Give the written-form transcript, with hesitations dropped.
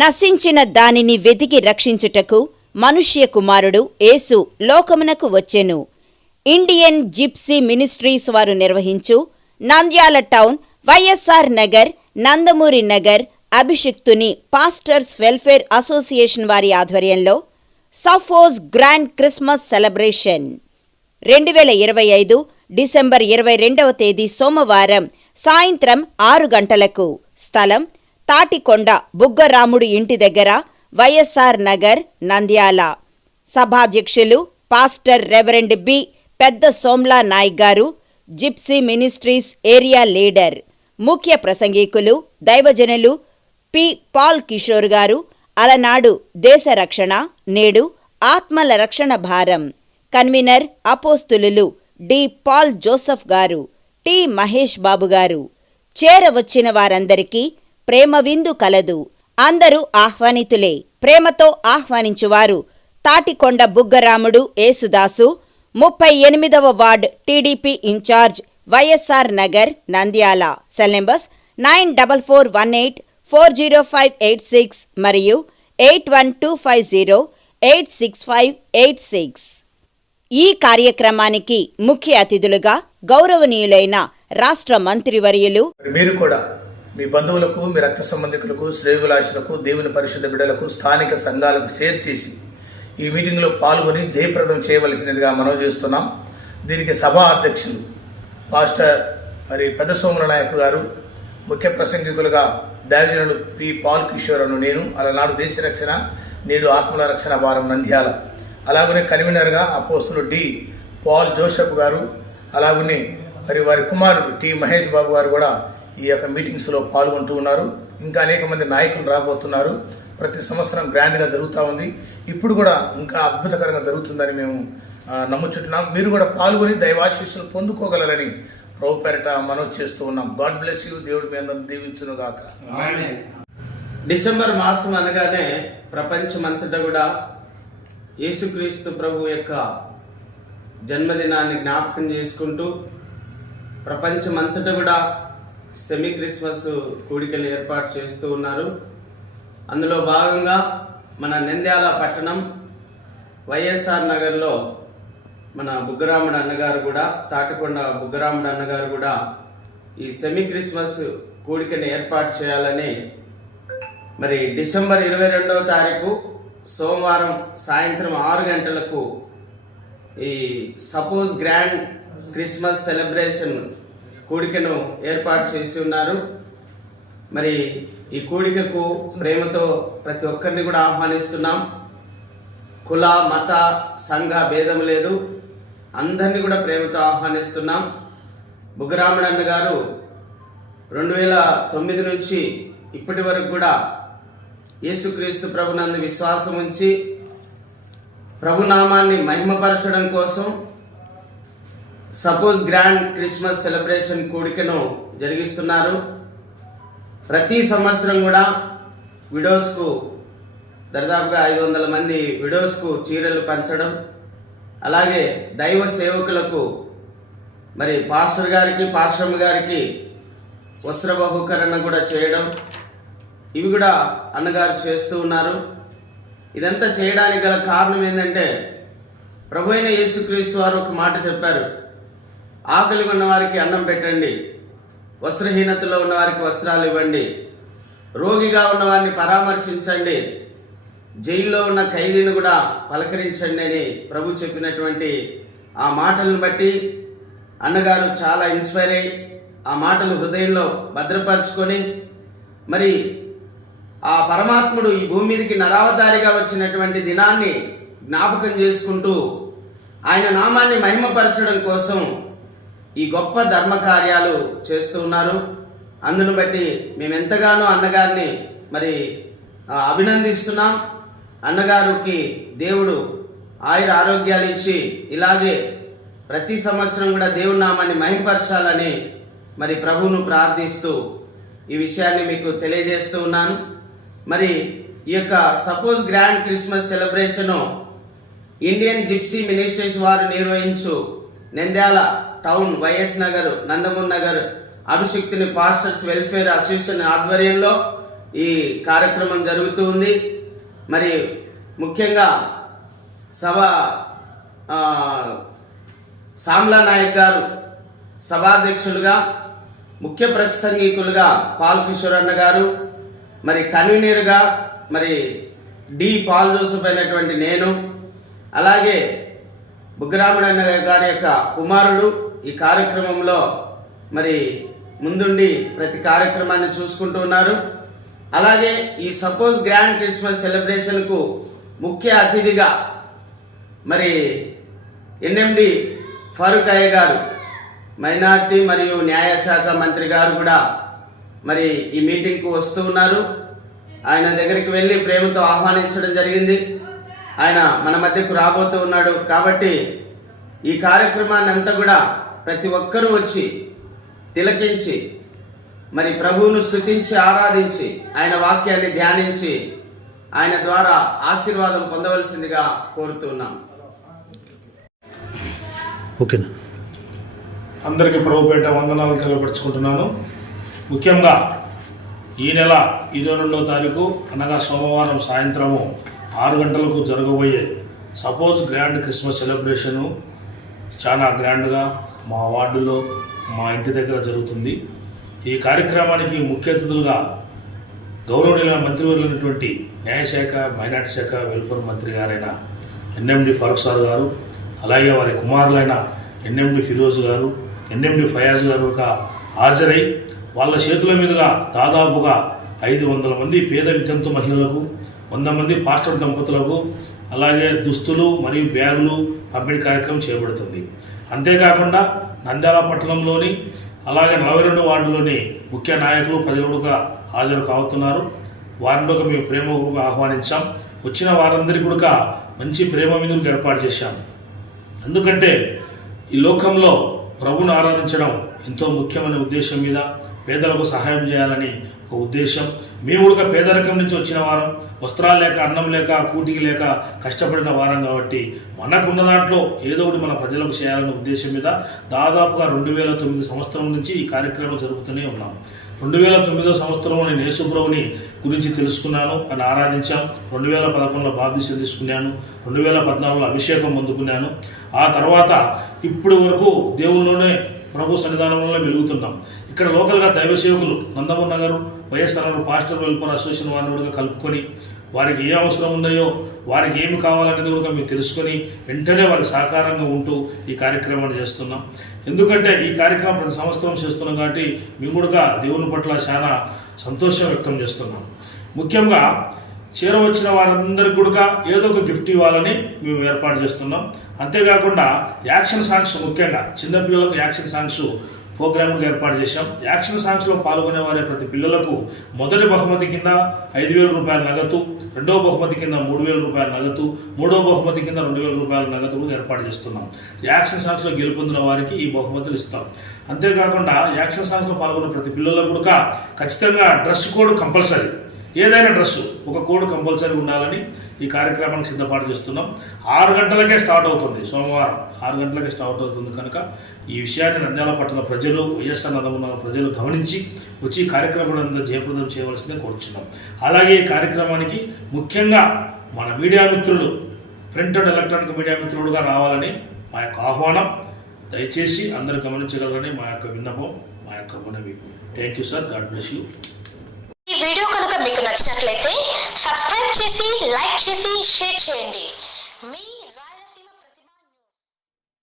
నశించిన దానిని వెతికి రక్షించుటకు మనుష్య కుమారుడు యేసు లోకమునకు వచ్చెను. ఇండియన్ జిప్సీ మినిస్ట్రీస్ వారు నిర్వహించు నంద్యాల టౌన్, వైఎస్ఆర్ నగర్, నందమూరి నగర్ అభిషిక్తుని పాస్టర్స్ వెల్ఫేర్ అసోసియేషన్ వారి ఆధ్వర్యంలో సఫోజ్ గ్రాండ్ క్రిస్మస్ సెలబ్రేషన్ 2025 డిసెంబర్ 22వ తేదీ సోమవారం సాయంత్రం 6 గంటలకు. స్థలం తాటికొండ బుగ్గరాముడు ఇంటి దగ్గర, వైఎస్ఆర్ నగర్, నంద్యాల. సభాధ్యక్షులు పాస్టర్ రెవరెండ్ బి. పెద్ద సోమ్లా నాయక్ గారు, జిప్సీ మినిస్ట్రీస్ ఏరియా లీడర్. ముఖ్య ప్రసంగికులు దైవజనులు పి. పాల్ కిషోర్ గారు. అలనాడు దేశ రక్షణ, నేడు ఆత్మల రక్షణ భారం. కన్వీనర్ అపోస్తులులు డి. పాల్ జోసెఫ్ గారు, టి. మహేష్ బాబు గారు. చేరవచ్చిన వారందరికీ ప్రేమ విందు కలదు. అందరూ ఆహ్వానితులే. ప్రేమతో ఆహ్వానించువారు తాటికొండ బుగ్గరాముడు యేసుదాసు, 38వ ward TDP incharge, YSR Nagar, Nandyal. Cell numbers 9418405886 మరియు 8125086586. ఈ కార్యక్రమానికి ముఖ్య అతిథులుగా గౌరవనీయులైన రాష్ట్ర మంత్రివర్యులు మీరు కూడా మీ బంధువులకు, మీ రక్త సంబంధికులకు, శ్రేయోభిలాషులకు, దేవుని పరిశుద్ధ బిడ్డలకు, స్థానిక సంఘాలకు షేర్ చేసి ఈ మీటింగ్లో పాల్గొని జయప్రదం చేయవలసినదిగా మనవి చేస్తున్నాం. దీనికి సభా అధ్యక్షులు పాస్టర్ పెద్ద సోముల నాయక్ గారు, ముఖ్య ప్రసంగికులుగా దైవజనులు పి. పాల్ కిషోర్ అను నేను, అలనాడు దేశ రక్షణ, నేడు ఆత్మల రక్షణ భారం, నంద్యాల. అలాగనే కన్వీనర్గా అపోస్తులు డి. పాల్ జోసెఫ్ గారు, అలాగనే వారి కుమారుడు టి. మహేష్ బాబు గారు కూడా ఈ యొక్క మీటింగ్స్లో పాల్గొంటూ ఉన్నారు. ఇంకా అనేక మంది నాయకులు రాబోతున్నారు. ప్రతి సంవత్సరం గ్రాండ్గా జరుగుతూ ఉంది. ఇప్పుడు కూడా ఇంకా అద్భుతకరంగా జరుగుతుందని మేము నమ్ముచుంటున్నాం. మీరు కూడా పాల్గొని దైవాశీస్సులు పొందుకోగలరని ప్రభు పేరిట మనవి చేస్తూ ఉన్నాం. God bless you. దేవుడు మీ అందరిని దీవించును గాక. డిసెంబర్ మాసం అనగానే ప్రపంచమంతటా కూడా యేసుక్రీస్తు ప్రభు యొక్క జన్మదినాన్ని జ్ఞాపకం చేసుకుంటూ ప్రపంచమంతటా కూడా సెమీ క్రిస్మస్ కూడికలు ఏర్పాటు చేస్తూ ఉన్నారు. అందులో భాగంగా మన నంద్యాల పట్టణం వైఎస్ఆర్ నగర్లో మన బుగ్గరాముడు అన్నగారు కూడా, తాటికొండ బుగ్గరాముడు అన్నగారు కూడా ఈ సెమీ క్రిస్మస్ కూడికని ఏర్పాటు చేయాలని మరి డిసెంబర్ 22వ తారీఖు సోమవారం సాయంత్రం 6 గంటలకు ఈ సపోజ్ గ్రాండ్ క్రిస్మస్ సెలబ్రేషన్ కూడికను ఏర్పాటు చేసి ఉన్నారు. మరి ఈ కూడికకు ప్రేమతో ప్రతి ఒక్కరిని కూడా ఆహ్వానిస్తున్నాం. కుల, మత, సంఘ భేదం లేదు. అందరినీ కూడా ప్రేమతో ఆహ్వానిస్తున్నాం. బుగ్గరాముడు అన్న గారు 2009 నుంచి ఇప్పటి వరకు కూడా యేసుక్రీస్తు ప్రభునందు విశ్వాసం ఉంచి ప్రభునామాన్ని మహిమపరచడం కోసం సపోజ్ గ్రాండ్ క్రిస్మస్ సెలబ్రేషన్ కూడికను జరిగిస్తున్నారు. ప్రతి సంవత్సరం కూడా విడోస్కు దాదాపుగా 500 మంది విడోస్కు చీరలు పంచడం, అలాగే దైవ సేవకులకు మరి పాస్టర్ గారికి, పాస్టరమ్మ గారికి వస్త్ర బహుకరణ కూడా చేయడం, ఇవి కూడా అన్నగారు చేస్తూ ఉన్నారు. ఇదంతా చేయడానికి గల కారణం ఏంటంటే ప్రభు అయిన యేసుక్రీస్తు వారు ఒక మాట చెప్పారు, ఆకలి ఉన్న వారికి అన్నం పెట్టండి, వస్త్రహీనతలో ఉన్న వారికి వస్త్రాలు ఇవ్వండి, రోగిగా ఉన్న వారిని పరామర్శించండి, జైల్లో ఉన్న ఖైదీని కూడా పలకరించండి అని ప్రభు చెప్పినటువంటి ఆ మాటలను బట్టి అన్నగారు చాలా ఇన్స్పైర్ అయ్యి ఆ మాటలు హృదయంలో భద్రపరుచుకొని మరి ఆ పరమాత్ముడు ఈ భూమి మీదకి నరావతారిగా వచ్చినటువంటి దినాన్ని జ్ఞాపకం చేసుకుంటూ ఆయన నామాన్ని మహిమపరచడం కోసం ఈ గొప్ప ధర్మ కార్యాలు చేస్తూ ఉన్నారు. అందును బట్టి మేము ఎంతగానో అన్నగారిని మరి అభినందిస్తున్నాం. అన్నగారికి దేవుడు ఆయుర ఆరోగ్యాలు ఇచ్చి ఇలాగే ప్రతి సంవత్సరం కూడా దేవుని నామాన్ని మహిమపరచాలని మరి ప్రభువును ప్రార్థిస్తూ ఈ విషయాన్ని మీకు తెలియజేస్తూ ఉన్నాను. మరి ఈ యొక్క suppose grand Christmas celebration Indian gypsy ministries వారు నిర్వహించు నంద్యాల టౌన్, వైఎస్ నగర్, నందమూరి నగర్ అభిషిక్తుని పాస్టర్స్ వెల్ఫేర్ అసోసియేషన్ ఆధ్వర్యంలో ఈ కార్యక్రమం జరుగుతూ ఉంది. మరి ముఖ్యంగా సభ సామ్లా నాయక్ గారు సభాధ్యక్షులుగా, ముఖ్య ప్రసంగికులుగా పాల్ కిషోర్ అన్న గారు, మరి కన్వీనర్గా మరి డి పాల్ జోసెఫ్ అయినటువంటి నేను, అలాగే బుగ్గరాముడు అన్న గారి యొక్క కుమారుడు ఈ కార్యక్రమంలో మరి ముందుండి ప్రతి కార్యక్రమాన్ని చూసుకుంటూ ఉన్నారు. అలాగే ఈ సపోజ్ గ్రాండ్ క్రిస్మస్ సెలబ్రేషన్కు ముఖ్య అతిథిగా మరి ఎన్ఎండి ఫారూక్ అయ్య గారు, మైనార్టీ మరియు న్యాయశాఖ మంత్రి గారు కూడా మరి ఈ మీటింగ్కు వస్తూ ఉన్నారు. ఆయన దగ్గరికి వెళ్ళి ప్రేమతో ఆహ్వానించడం జరిగింది. ఆయన మన మధ్యకు రాబోతూ ఉన్నాడు. కాబట్టి ఈ కార్యక్రమాన్ని అంతా కూడా ప్రతి ఒక్కరూ వచ్చి తిలకించి మరి ప్రభువును స్తుతించి ఆరాధించి ఆయన వాక్యాన్ని ధ్యానించి ఆయన ద్వారా ఆశీర్వాదం పొందవలసిందిగా కోరుతున్నాం. ఓకేనా? అందరికీ ప్రభుపేట వందనాలు తెలియపరుచుకుంటున్నాను. ముఖ్యంగా ఈ నెల 22వ తారీఖు అనగా సోమవారం సాయంత్రము 6 గంటలకు జరగబోయే సపోజ్ గ్రాండ్ క్రిస్మస్ సెలబ్రేషను చాలా గ్రాండ్గా మా వార్డులో మా ఇంటి దగ్గర జరుగుతుంది. ఈ కార్యక్రమానికి ముఖ్య అతిథులుగా గౌరవనీయుల మంత్రివర్యులైనటువంటి న్యాయశాఖ, మైనార్టీ శాఖ, వెల్ఫేర్ మంత్రి గారైన ఎన్ఎండి ఫారూక్ సార్ గారు, అలాగే వారి కుమారులైన ఎన్ఎండి ఫిరోజ్ గారు, ఎన్ఎండి ఫయాజ్ గారు హాజరై వాళ్ళ చేతుల మీదుగా దాదాపుగా 500 మంది పేద వితంతు మహిళలకు, 100 మంది పాస్టర్ దంపతులకు అలాగే దుస్తులు మరియు బ్యాగులు పంపిణీ కార్యక్రమం చేపడుతుంది. అంతేకాకుండా నంద్యాల పట్టణంలోని అలాగే 42 వార్డులోని ముఖ్య నాయకులు ప్రజలుగా హాజరు కావుతున్నారు. వారిని మేము ప్రేమగా ఆహ్వానించాం. వచ్చిన వారందరికీ కూడా మంచి ప్రేమ విందుకు ఏర్పాటు చేశాం. ఎందుకంటే ఈ లోకంలో ప్రభువును ఆరాధించడం ఎంతో ముఖ్యమైన ఉద్దేశం మీద పేదలకు సహాయం చేయాలని ఒక ఉద్దేశం. మేము కూడా పేదరికం నుంచి వచ్చిన వారం, వస్త్రాలు లేక, అన్నం లేక, కూటికి లేక కష్టపడిన వారం కాబట్టి మనకున్న దాంట్లో ఏదో ఒకటి మన ప్రజలకు చేయాలనే ఉద్దేశం మీద దాదాపుగా 2009 సంవత్సరం నుంచి ఈ కార్యక్రమం జరుపుతూనే ఉన్నాం. 2009వ సంవత్సరంలో నేను యేసుప్రభుని గురించి తెలుసుకున్నాను, అని ఆరాధించాం. 2011లో బాప్తిసం తీసుకున్నాను. 2014లో అభిషేకం పొందుకున్నాను. ఆ తర్వాత ఇప్పటి వరకు దేవుల్లోనే ప్రభు సన్నిధానంలో వెలుగుతున్నాం. ఇక్కడ లోకల్గా దైవ సేవకులు Nandamuri Nagar YSR pastor welfare association వారిని కూడా కలుపుకొని వారికి ఏ అవసరం ఉన్నాయో, వారికి ఏమి కావాలనేది కూడా మేము తెలుసుకొని వెంటనే వారికి సహకారంగా ఉంటూ ఈ కార్యక్రమాన్ని చేస్తున్నాం. ఎందుకంటే ఈ కార్యక్రమం ప్రతి సంవత్సరం చేస్తున్నాం కాబట్టి మేము కూడా దేవుని పట్ల చాలా సంతోషం వ్యక్తం చేస్తున్నాం. ముఖ్యంగా చేరవచ్చిన వారందరికీ కూడా ఏదో ఒక గిఫ్ట్ ఇవ్వాలని మేము ఏర్పాటు చేస్తున్నాం. అంతేకాకుండా యాక్షన్ సాంగ్స్, ముఖ్యంగా చిన్నపిల్లలకు యాక్షన్ సాంగ్స్ ప్రోగ్రామ్గా ఏర్పాటు చేశాం. యాక్షన్ సాంగ్స్లో పాల్గొనే వారి ప్రతి పిల్లలకు మొదటి బహుమతి కింద 5,000 రూపాయల నగదు, రెండవ బహుమతి కింద 3,000 రూపాయల నగదు, మూడవ బహుమతి కింద 2,000 రూపాయల నగదు కూడా ఏర్పాటు చేస్తున్నాం. యాక్షన్ సాంగ్స్లో గెలుపొందిన వారికి ఈ బహుమతులు ఇస్తాం. అంతేకాకుండా యాక్షన్ సాంగ్స్లో పాల్గొన్న ప్రతి పిల్లలకు కూడా ఖచ్చితంగా డ్రెస్ కోడ్ కంపల్సరీ, ఏదైనా డ్రెస్సు ఒక కోడ్ కంపల్సరీ ఉండాలని ఈ కార్యక్రమానికి సిద్ధపాటు చేస్తున్నాం. 6 గంటలకే స్టార్ట్ అవుతుంది. సోమవారం 6 గంటలకే స్టార్ట్ అవుతుంది కనుక ఈ విషయాన్ని నంద్యాల పట్టణ ప్రజలు, వైఎస్ఆర్ నందమూరి ప్రజలు గమనించి వచ్చి ఈ కార్యక్రమాన్ని జయప్రదం చేయవలసిందే కోరుచున్నాం. అలాగే ఈ కార్యక్రమానికి ముఖ్యంగా మన మీడియా మిత్రులు, ప్రింట్ అండ్ ఎలక్ట్రానిక్ మీడియా మిత్రులుగా రావాలని మా యొక్క ఆహ్వానం. దయచేసి అందరూ గమనించగలరని మా యొక్క విన్నపం, మా యొక్క మనవి. Thank you sir. God bless you. ఈ వీడియో కనుక మీకు నచ్చినట్లయితే సబ్స్క్రైబ్ చేసి, లైక్ చేసి, షేర్ చేయండి. మీ